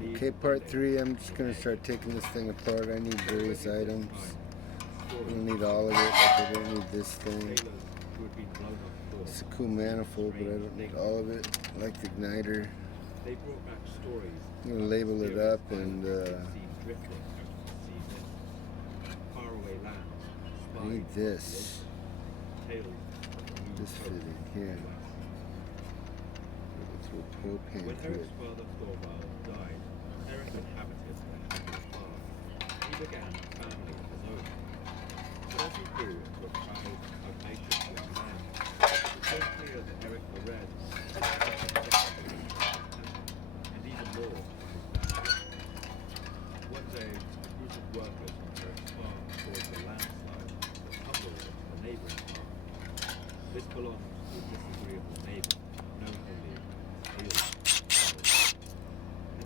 Okay, part 3, I'm just going to start taking this thing apart. I need various items. I don't need all of it, like I don't need this thing. It's a cool manifold, but I don't need all of it. I like the igniter. I'm going to label it up and I need this. This fitting here. Throw propane through it. Died, Eric inhabited a happy farm. He began a family of his own. But as he grew into a proud, pugnacious young man, it became clear that Eric Lored and even more of his family. One day, a group of workers on Eric's farm caused a landslide that tumbled into the neighboring farm. This belonged to a disagreeable neighbor, known only as Hale.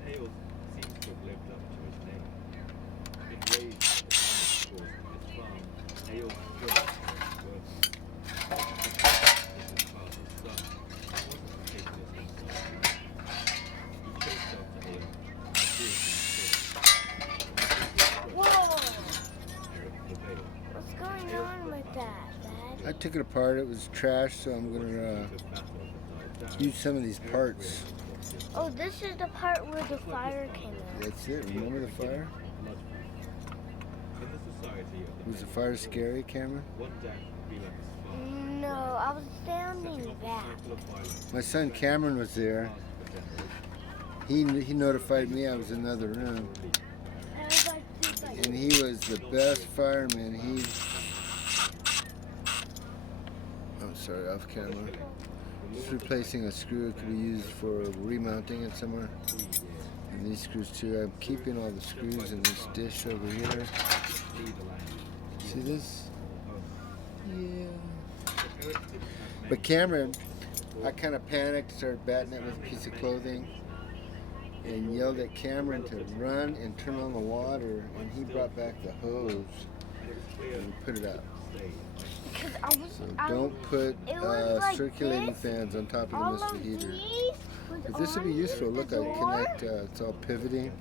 Hale seems to have lived up to his name. Enraged at the damage caused to his farm, Hale killed Eric's workers. This was his father's son. He wasn't taking it himself. He chased after Hale and seriously killed. Whoa! Eric prevailed. What's going on with that, Dad? I took it apart. It was trash, so I'm going to use some of these parts. Oh, this is the part where the fire came out. That's it. Remember the fire? Was the fire scary, Cameron? No, I was standing back. My son Cameron was there. He notified me I was in another room. And he was the best fireman. I'm sorry, off camera. Just replacing a screw. It could be used for remounting it somewhere. And these screws too. I'm keeping all the screws in this dish over here. See this? Yeah. But Cameron, I kind of panicked, started batting it with a piece of clothing, and yelled at Cameron to run and turn on the water, and he brought back the hose and put it out. Because So don't put circulating fans on top of the mystery heater. But this would be useful. Look, I connect, it's all pivoting.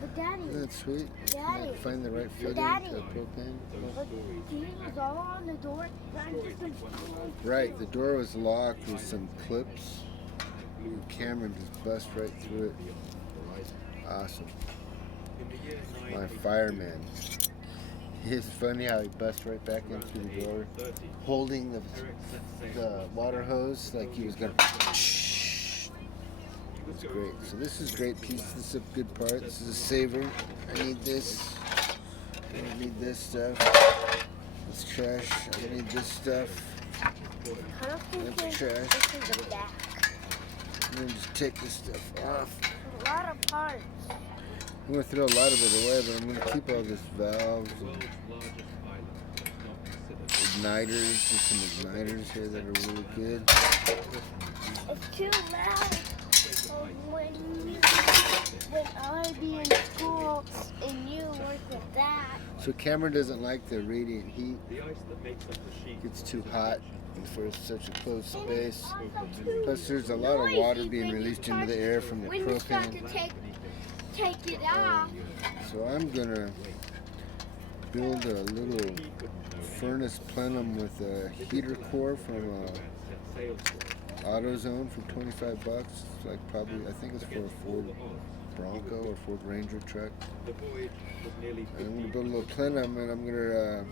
But Daddy, Isn't that sweet? Daddy, Find the right fitting Daddy. to propane. but these was all on the door. Right, the door was locked with some clips. And Cameron just bust right through it. Awesome. My fireman. It's funny how he busts right back in through the door, holding the water hose like he was gonna. It's great. So this is great piece. This is a good part. This is a saver. I need this. I don't need this stuff. It's trash. I need this stuff. That's trash. This is the back. I'm gonna just take this stuff off. A lot of parts. I'm gonna throw a lot of it away, but I'm gonna keep all this valves and igniters. There's some igniters here that are really good. It's too loud. When I be in school and you work with that. So Cameron doesn't like the radiant heat. It gets too hot for such a closed space. Plus there's a lot of water being released into the air from the When you start to propane. take it off. So I'm gonna build a little furnace plenum with a heater core from AutoZone for 25 bucks. It's like probably, I think it's for a Ford Bronco or Ford Ranger truck. And I'm gonna build a little plenum, and I'm gonna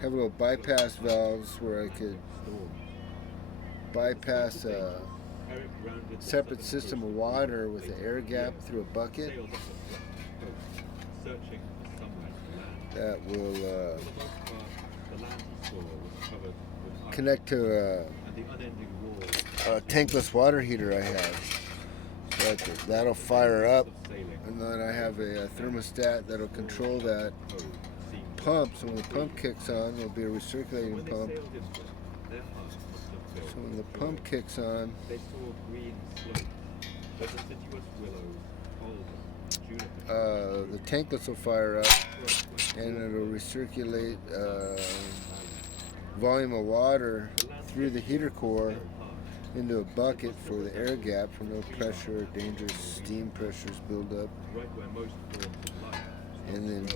have little bypass valves where I could bypass a separate system of water with an air gap through a bucket that will connect to a tankless water heater I have. So that'll fire up, and then I have a thermostat that'll control that pump. So when the pump kicks on, there'll be a recirculating pump. So when the pump kicks on, the tankless will fire up, and it'll recirculate volume of water through the heater core into a bucket for the air gap for no pressure or dangerous steam pressures build up, Right where most forms of life and then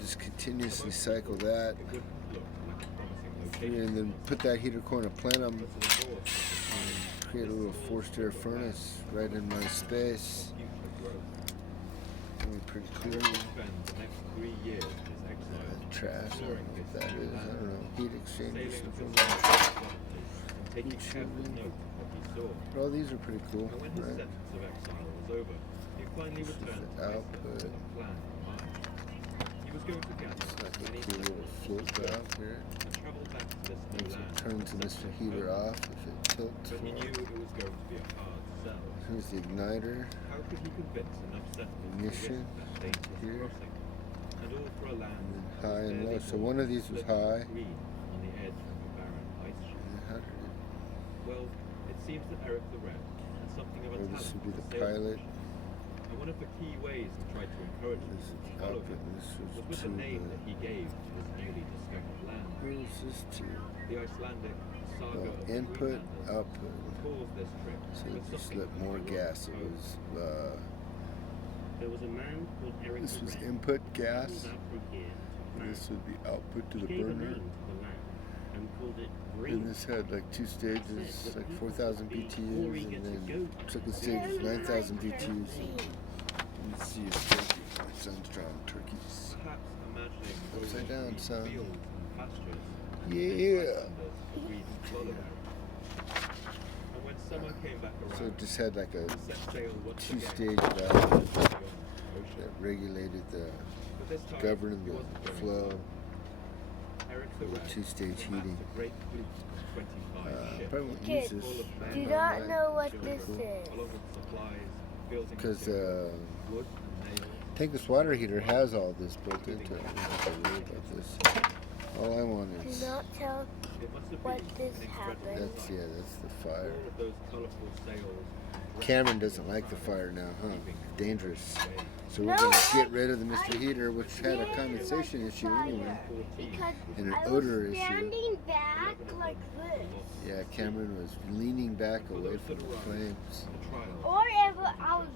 just continuously cycle that, it wouldn't look like a promising location. and then put that heater core in a plenum But to the north, and create a little forced air furnace right in my space. future growth. It'll be pretty cool. Eric will spend the next 3 years of his exile Trash, I don't know what that is. I don't know. Heat exchanger sailing something. across the Atlantic and taking careful note of what he saw. But all these are pretty cool, And when his right? sentence of exile was over, he finally This is returned the to Iceland output. with a plan in mind. He was going to gather It's like as many a cool little settlers float as he could valve here. and travel back to this new Once it land. turns the Mr. Heater off, if it tilts But he for knew it was going to be a hard sell. Here's the igniter. How could he convince enough settlers Ignition to risk that dangerous here. crossing? And all for a land And then high and barely low. So more one of these was than high. green on the edge of a barren ice sheet. And how did it, Well, it seems that Eric the Red had something of a or talent this would be for the salesmanship. pilot. And one of the key ways he tried to encourage them This is to follow output. him This was was with to the name the. that he gave to this newly discovered land. Where is this to? The Icelandic saga Oh, of the input, Greenlanders output. calls this trip So with it just something let more of a gas. It roller was. There was a man called Eric This the was Red. input He gas. traveled out from here to And France. this would be output to He the gave a burner. name to the land and called it And Green. this had like two stages, like 4,000 BTUs, and then second stage was 9,000 BTUs. Let me see a turkey. My son's drawing turkeys. Perhaps imagining Upside down, rolling son. fields and pastures Yeah. and breathe and swallow them. And when summer came back around, So it just had like a he set sail once two-stage again valve beyond the ocean. that regulated the But this time, governing he the wasn't going flow. alone. Eric the with Red two-stage amassed heating. a great fleet of 25 ships, Probably won't use Kids, this. do not know what this is. along with supplies, building Because materials, wood and nails. I think this water heater has all this built into it. I don't have to worry about this. All I want Do is not tell It must have what been this an incredible happened. that's sight. that's the All fire. of those colorful sails. Cameron doesn't like the fire now, huh? Dangerous. So we're No, gonna I- get rid of the Mr. I Heater, which had a did condensation like issue fire. anyway, Because and an I was odor issue. standing back like this. Yeah, Cameron was leaning back away from the flames. The trial. Or if I was